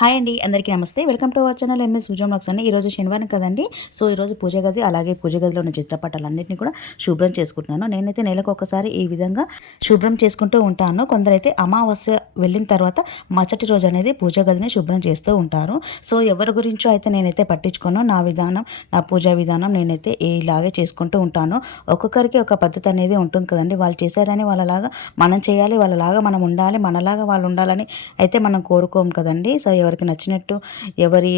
Hi అండి అందరికీ నమస్తే. Welcome to our channel MS Vijayam vlogs అండి. ఈరోజు శనివారం కదండి. సో ఈరోజు పూజ గది అలాగే పూజ గదిలో ఉన్న చిత్రపటాలన్నింటినీ కూడా శుభ్రం చేసుకుంటున్నాను. నేనైతే నెలకు ఒకసారి ఈ విధంగా శుభ్రం చేసుకుంటూ ఉంటాను. కొందరైతే అమావాస్య వెళ్ళిన తర్వాత మచ్చటి రోజు అనేది పూజ గదిని శుభ్రం చేస్తూ ఉంటారు. సో ఎవరి గురించో అయితే నేనైతే పట్టించుకోను. నా విధానం నా పూజా విధానం నేనైతే ఇలాగే చేసుకుంటూ ఉంటాను. ఒక్కొక్కరికి ఒక పద్ధతి అనేది ఉంటుంది కదండి. వాళ్ళు చేశారని వాళ్ళలాగా మనం చేయాలి వాళ్ళలాగా మనం ఉండాలి మనలాగా వాళ్ళు ఉండాలని అయితే మనం కోరుకోం కదండి. సో ఎవరికి నచ్చినట్టు ఎవరి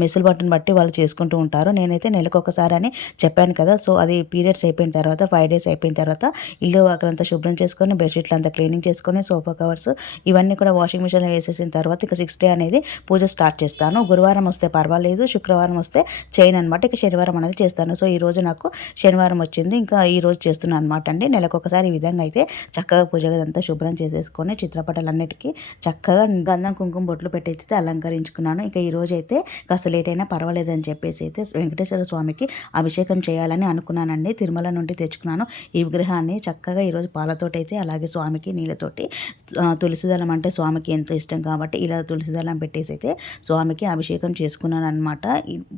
మిసులు బట్టను బట్టి వాళ్ళు చేసుకుంటూ ఉంటారు. నేనైతే నెలకు ఒకసారి అని చెప్పాను కదా. సో అది పీరియడ్స్ అయిపోయిన తర్వాత ఫైవ్ డేస్ అయిపోయిన తర్వాత ఇల్లు వాకలంతా శుభ్రం చేసుకొని బెడ్షీట్లు అంతా క్లీనింగ్ చేసుకొని సోఫా కవర్స్ ఇవన్నీ కూడా వాషింగ్ మిషన్లో వేసేసిన తర్వాత ఇక సిక్స్ డే అనేది పూజ స్టార్ట్ చేస్తాను. గురువారం వస్తే పర్వాలేదు శుక్రవారం వస్తే చేయను అనమాట ఇక శనివారం అనేది చేస్తాను. సో ఈ రోజు నాకు శనివారం వచ్చింది. ఇంకా ఈ రోజు చేస్తున్నాను అనమాట అండి. నెలకు ఒకసారి ఈ విధంగా అయితే చక్కగా పూజ గదంతా శుభ్రం చేసేసుకొని చిత్రపటాలన్నిటికీ చక్కగా గంధం కుంకుమ బొట్లు పెట్టి అయితే అలంకరించుకున్నాను. ఇక ఈ అయితే కాస్త లేట్ అయినా పర్వాలేదని చెప్పేసి అయితే వెంకటేశ్వర స్వామికి అభిషేకం చేయాలని అనుకున్నానండి. తిరుమల నుండి తెచ్చుకున్నాను. ఈ విగ్రహాన్ని చక్కగా ఈరోజు పాలతోటి అలాగే స్వామికి నీళ్ళతోటి తులసిదళం అంటే స్వామికి ఎంతో ఇష్టం కాబట్టి ఇలా తులసిదళం పెట్టేసి అయితే స్వామికి అభిషేకం చేసుకున్నాను అనమాట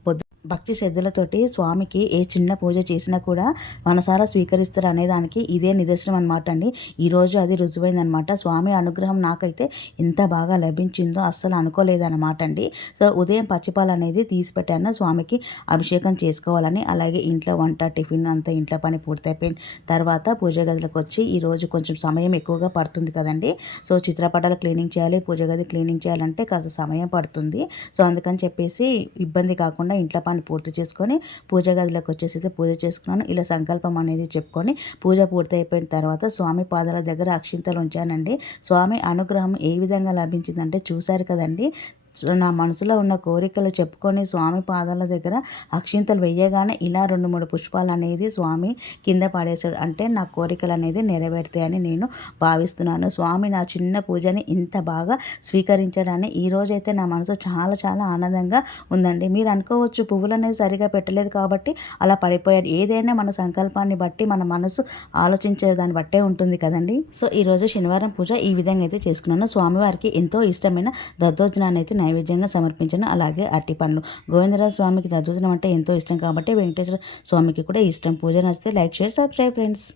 పొద్దు భక్తి శ్రద్ధలతోటి స్వామికి ఏ చిన్న పూజ చేసినా కూడా మనసారా స్వీకరిస్తారు అనే దానికి ఇదే నిదర్శనం అనమాట అండి. ఈరోజు అది రుజువైందనమాట స్వామి అనుగ్రహం నాకైతే ఎంత బాగా లభించిందో అస్సలు అనుకోలేదన్నమాట అండి. సో ఉదయం పచ్చిపాలు అనేది తీసి పెట్టాను. స్వామికి అభిషేకం చేసుకోవాలని అలాగే ఇంట్లో వంట టిఫిన్ అంతా ఇంట్లో పని పూర్తయిపోయిన తర్వాత పూజ గదిలోకి వచ్చి ఈరోజు కొంచెం సమయం ఎక్కువగా పడుతుంది కదండి. సో చిత్రపటాలు క్లీనింగ్ చేయాలి పూజ గది క్లీనింగ్ చేయాలంటే కాస్త సమయం పడుతుంది. సో అందుకని చెప్పేసి ఇబ్బంది కాకుండా ఇంట్లో పని పూర్తి చేసుకొని పూజ గదిలోకి వచ్చేసి పూజ చేసుకున్నాను. ఇలా సంకల్పం అనేది చెప్పుకొని పూజ పూర్తి అయిపోయిన తర్వాత స్వామి పాదాల దగ్గర అక్షింతలు ఉంచానండి. స్వామి అనుగ్రహం ఏ విధంగా లభించిందంటే చూశారు కదండి. నా మనసులో ఉన్న కోరికలు చెప్పుకొని స్వామి పాదాల దగ్గర అక్షింతలు వెయ్యగానే ఇలా రెండు మూడు పుష్పాలు అనేది స్వామి కింద పడేశాడు. అంటే నా కోరికలు అనేది నెరవేరుతాయని నేను భావిస్తున్నాను. స్వామి నా చిన్న పూజని ఇంత బాగా స్వీకరించడాన్ని ఈరోజైతే నా మనసు చాలా చాలా ఆనందంగా ఉందండి. మీరు అనుకోవచ్చు పువ్వులు అనేది సరిగా పెట్టలేదు కాబట్టి అలా పడిపోయాడు. ఏదైనా మన సంకల్పాన్ని బట్టి మన మనసు ఆలోచించే దాన్ని బట్టే ఉంటుంది కదండి. సో ఈరోజు శనివారం పూజ ఈ విధంగా అయితే చేసుకున్నాను. స్వామివారికి ఎంతో ఇష్టమైన దద్దోజనాన్ని అయితే నైవేద్యంగా సమర్పించిన. అలాగే అరటి పండ్లు. గోవిందరాజ స్వామికి దద్దోజనం అంటే ఎంతో ఇష్టం కాబట్టి వెంకటేశ్వర స్వామికి కూడా ఇష్టం. పూజ నచ్చితే లైక్ షేర్ సబ్స్క్రైబ్ ఫ్రెండ్స్.